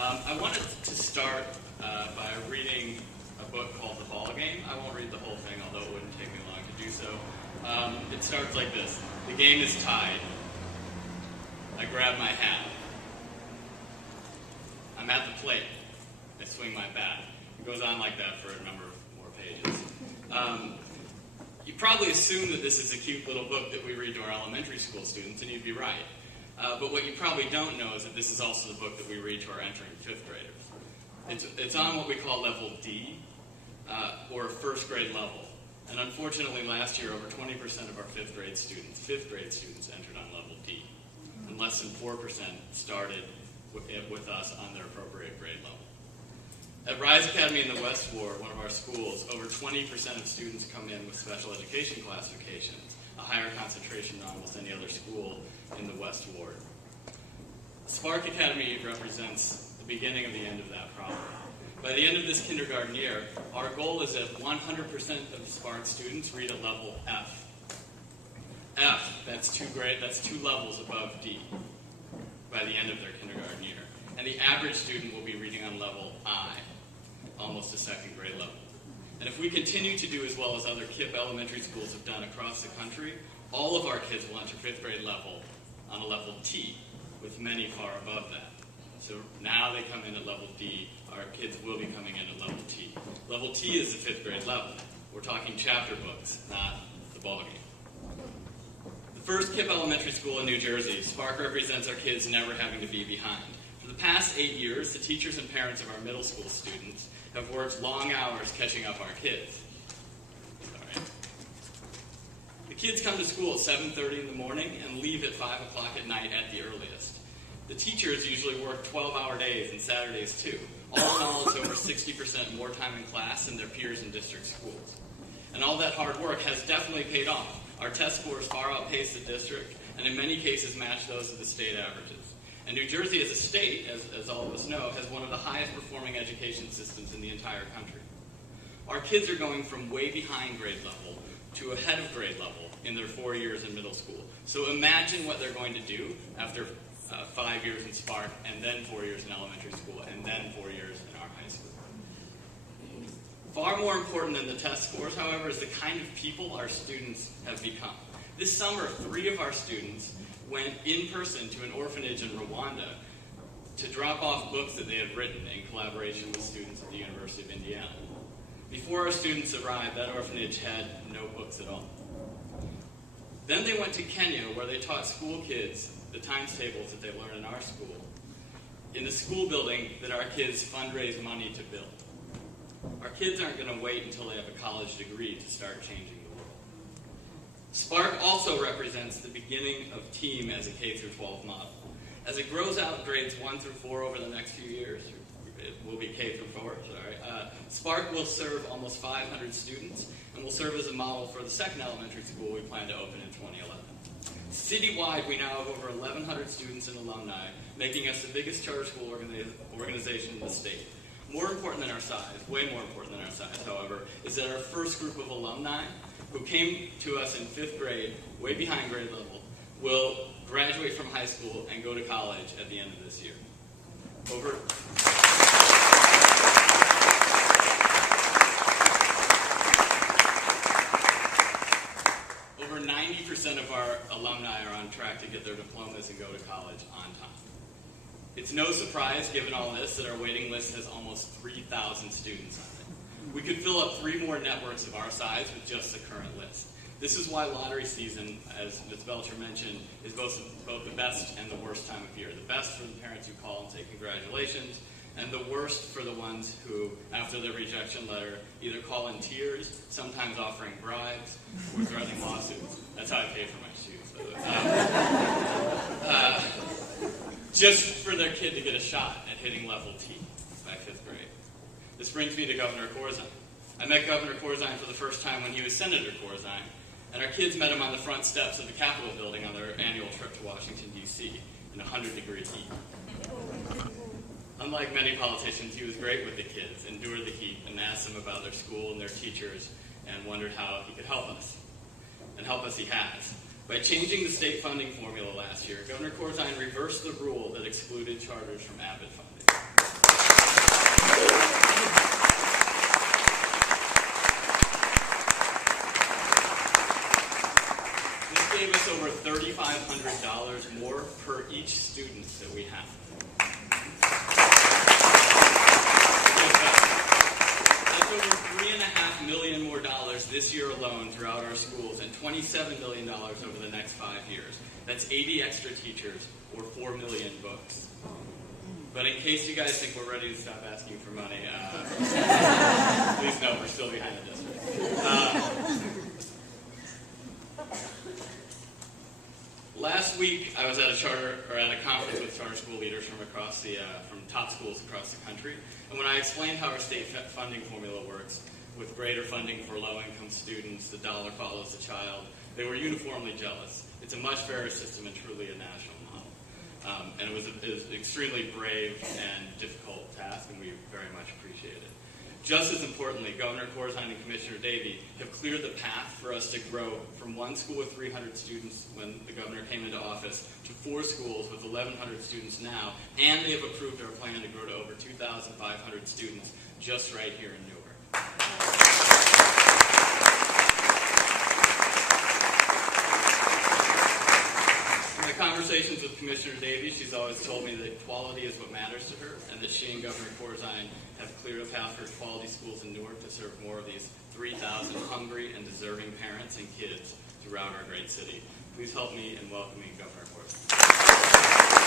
I wanted to start by reading a book called The Ball Game. I won't read the whole thing, although it wouldn't take me long to do so. It starts like this. The game is tied. I grab my hat. I'm at the plate. I swing my bat. It goes on like that for a number of more pages. You probably assume that this is a cute little book that we read to our elementary school students, and you'd be right. But what you probably don't know is that this is also the book that we read to our entering fifth graders. It's on what we call level D, or first grade level. And unfortunately, last year, over 20% of our fifth grade students entered on level D. And less than 4% started with us on their appropriate grade level. At Rise Academy in the West Ward, one of our schools, over 20% of students come in with special education classifications, a higher concentration than almost any other school in the West Ward. Spark Academy represents the beginning of the end of that problem. By the end of this kindergarten year, our goal is that 100% of the Spark students read at level F. F, that's two levels above D by the end of their kindergarten year. And the average student will be reading on level I, almost a second grade level. And if we continue to do as well as other KIPP elementary schools have done across the country, all of our kids will enter fifth grade level on a level T, with many far above that. So now they come in at level D, our kids will be coming in at level T. Level T is the fifth grade level. We're talking chapter books, not the ballgame. The first KIPP elementary school in New Jersey, Spark represents our kids never having to be behind. For the past 8 years, the teachers and parents of our middle school students have worked long hours catching up our kids. Sorry. The kids come to school at 7:30 in the morning and leave at 5 o'clock at night at the earliest. The teachers usually work 12-hour days and Saturdays too. All in all, it's over 60% more time in class than their peers in district schools. And all that hard work has definitely paid off. Our test scores far outpace the district, and in many cases match those of the state averages. And New Jersey as a state, as all of us know, has one of the highest performing education systems in the entire country. Our kids are going from way behind grade level to ahead of grade level in their 4 years in middle school. So imagine what they're going to do after 5 years in Spark, and then 4 years in elementary school, and then 4 years in our high school. Far more important than the test scores, however, is the kind of people our students have become. This summer, 3 of our students went in person to an orphanage in Rwanda to drop off books that they had written in collaboration with students at the University of Indiana. Before our students arrived, that orphanage had no books at all. Then they went to Kenya, where they taught school kids the times tables that they learned in our school, in the school building that our kids fundraise money to build. Our kids aren't going to wait until they have a college degree to start changing the world. Spark also represents the beginning of TEAM as a K-12 model. As it grows out grades 1 through 4 over the next few years, it will be K through 4, Spark will serve almost 500 students and will serve as a model for the second elementary school we plan to open in 2011. Citywide, we now have over 1,100 students and alumni, making us the biggest charter school organization in the state. More important than our size, way more important than our size, however, is that our first group of alumni who came to us in 5th grade, way behind grade level, will graduate from high school and go to college at the end of this year. Over 90% of our alumni are on track to get their diplomas and go to college on time. It's no surprise, given all this, that our waiting list has almost 3,000 students on it. We could fill up 3 more networks of our size with just the current list. This is why lottery season, as Ms. Belcher mentioned, is both the best and the worst time of year. The best for the parents who call and say congratulations, and the worst for the ones who, after their rejection letter, either call in tears, sometimes offering bribes, or threatening lawsuits. That's how I pay for my shoes. Just for their kid to get a shot at hitting level T by 5th grade. This brings me to Governor Corzine. I met Governor Corzine for the first time when he was Senator Corzine, and our kids met him on the front steps of the Capitol building on their annual trip to Washington, D.C. in 100-degree heat. Unlike many politicians, he was great with the kids, endured the heat, and asked them about their school and their teachers, and wondered how he could help us. And help us he has. By changing the state funding formula last year, Governor Corzine reversed the rule that excluded charters from Abbott funding. students that we have. That's over $3.5 million more this year alone throughout our schools, and $27 million over the next 5 years. That's 80 extra teachers or 4 million books. But in case you guys think we're ready to stop asking for money, please know we're still behind the district. Last week, I was at a conference with charter school leaders from top schools across the country, and when I explained how our state funding formula works, with greater funding for low-income students, the dollar follows the child, they were uniformly jealous. It's a much fairer system and truly a national model. And it was an extremely brave and difficult task, and we very much appreciate it. Just as importantly, Governor Corzine and Commissioner Davey have cleared the path for us to grow from one school with 300 students when the governor came into office to 4 schools with 1,100 students now, and they have approved our plan to grow to over 2,500 students just right here in Newark. In my conversations with Commissioner Davey, she's always told me that quality is what matters to her, and that she and Governor Corzine have cleared a path for quality schools in Newark to serve more of these 3,000 hungry and deserving parents and kids throughout our great city. Please help me in welcoming Governor Corzine.